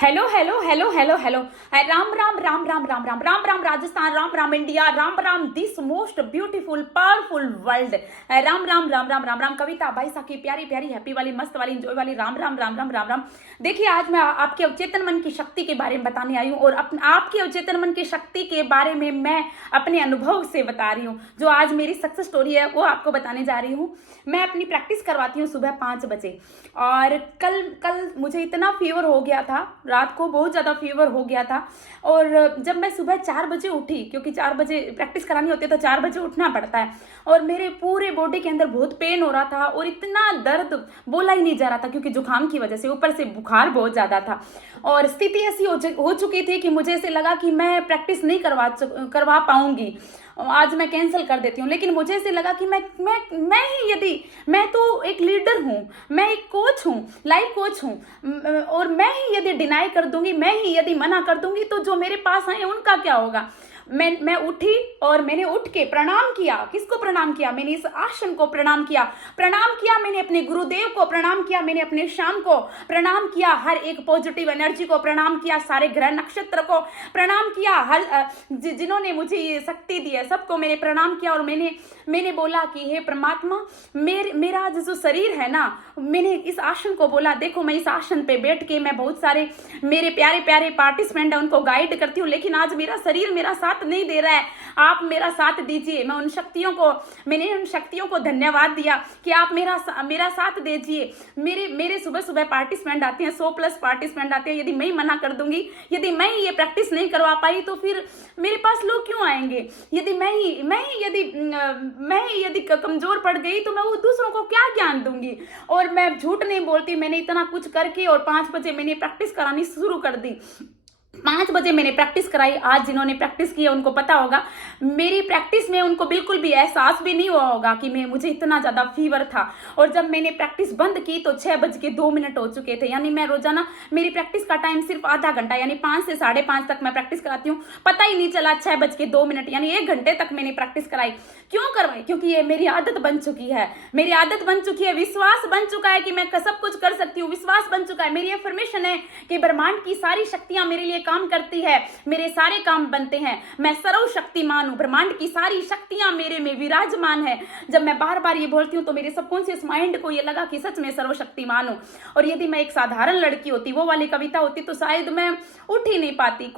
Hello hello hello hello hello. Ram Ram Ram Ram Ram Ram Ram Ram Rajasthan, Ram Ram India, Ram Ram this most beautiful powerful world. Ram Ram Ram Ram Ram Ram. Kavita भाई साहब की प्यारी प्यारी हैप्पी वाली मस्त वाली इंजॉय वाली राम राम राम राम राम राम। देखिए, आज मैं आपके अवचेतन मन की शक्ति के बारे में बताने आई हूँ और आपके अवचेतन मन की शक्ति के बारे में मैं अपने अनुभव से बता रही हूँ। जो आज मेरी सक्सेस स्टोरी है वो आपको बताने जा रही हूँ। मैं अपनी प्रैक्टिस करवाती हूँ सुबह 5 बजे और कल कल मुझे इतना फीवर हो गया था, रात को बहुत ज़्यादा फीवर हो गया था। और जब मैं सुबह 4 बजे उठी, क्योंकि 4 बजे प्रैक्टिस करानी होती है तो 4 बजे उठना पड़ता है, और मेरे पूरे बॉडी के अंदर बहुत पेन हो रहा था और इतना दर्द बोला ही नहीं जा रहा था, क्योंकि जुकाम की वजह से ऊपर से बुखार बहुत ज़्यादा था। और स्थिति ऐसी हो चुकी थी कि मुझे ऐसे लगा कि मैं प्रैक्टिस नहीं करवा पाऊंगी, आज मैं कैंसिल कर देती हूँ। लेकिन मुझे ऐसे लगा कि मैं ही यदि, मैं तो एक लीडर हूँ, मैं एक कोच हूँ, लाइफ कोच हूँ, और मैं ही यदि डिनाई कर दूंगी, मैं ही यदि मना कर दूंगी तो जो मेरे पास आए उनका क्या होगा। मैं उठी और मैंने उठ के प्रणाम किया। किसको प्रणाम किया? मैंने इस आसन को प्रणाम किया। प्रणाम किया मैंने अपने गुरुदेव को, प्रणाम किया मैंने अपने शाम को, प्रणाम किया हर एक पॉजिटिव एनर्जी को, प्रणाम किया सारे ग्रह नक्षत्र को, प्रणाम किया हर जिन्होंने मुझे ये शक्ति दी है सबको मैंने प्रणाम किया। और मैंने बोला कि हे परमात्मा, मेरा जो शरीर है ना, मैंने इस आसन को बोला, देखो मैं इस आसन पे बैठ के मैं बहुत सारे मेरे प्यारे प्यारे पार्टिसिपेंट है उनको गाइड करती हूँ, लेकिन आज मेरा शरीर मेरा साथ नहीं दे रहा है, आप मेरा साथ दीजिए। मैंने उन शक्तियों को धन्यवाद दिया कि आप मेरा साथ दीजिए। मेरे सुबह सुबह पार्टिसिपेंट आते हैं, 100+ पार्टिसिपेंट आते हैं। यदि मैं ही मना कर दूंगी, यदि मैं ही ये प्रैक्टिस नहीं करवा पाई तो फिर मेरे पास लोग क्यों आएंगे? यदि मैं ही यदि कमजोर पड़ गई तो मैं वो दूसरों को क्या ज्ञान दूंगी। और मैं झूठ नहीं बोलती, मैंने इतना कुछ करके और 5 बजे मैंने प्रैक्टिस करानी शुरू कर दी। 5 बजे मैंने प्रैक्टिस कराई। आज जिन्होंने प्रैक्टिस की है उनको पता होगा, मेरी प्रैक्टिस में उनको बिल्कुल भी एहसास भी नहीं हुआ होगा कि मुझे इतना ज़्यादा फीवर था। और जब मैंने प्रैक्टिस बंद की तो 6:02 हो चुके थे। यानी मैं रोजाना, मेरी प्रैक्टिस का टाइम सिर्फ आधा घंटा, यानी 5 से 5:30 तक मैं प्रैक्टिस कराती हूँ। पता ही नहीं चला 6:02, यानी 1 घंटे तक मैंने प्रैक्टिस कराई। क्यों करवाई? क्योंकि ये मेरी आदत बन चुकी है, मेरी आदत बन चुकी है, विश्वास बन चुका है कि मैं सब कुछ कर सकती हूँ, विश्वास बन चुका है, मेरी अफर्मेशन है कि ब्रह्मांड की सारी शक्तियां मेरे लिए काम करती है, मेरे सारे काम बनते हैं, मैं सर्वशक्तिमान हूं, ब्रह्मांड की सारी शक्तियां मेरे में विराजमान है। जब मैं बार बार ये बोलती हूँ तो मेरे सबकॉन्शियस माइंड को ये लगा कि सच में सर्वशक्तिमान हूं। और यदि मैं एक साधारण लड़की होती, वो वाली कविता होती, तो शायद मैं उठ ही नहीं पाती।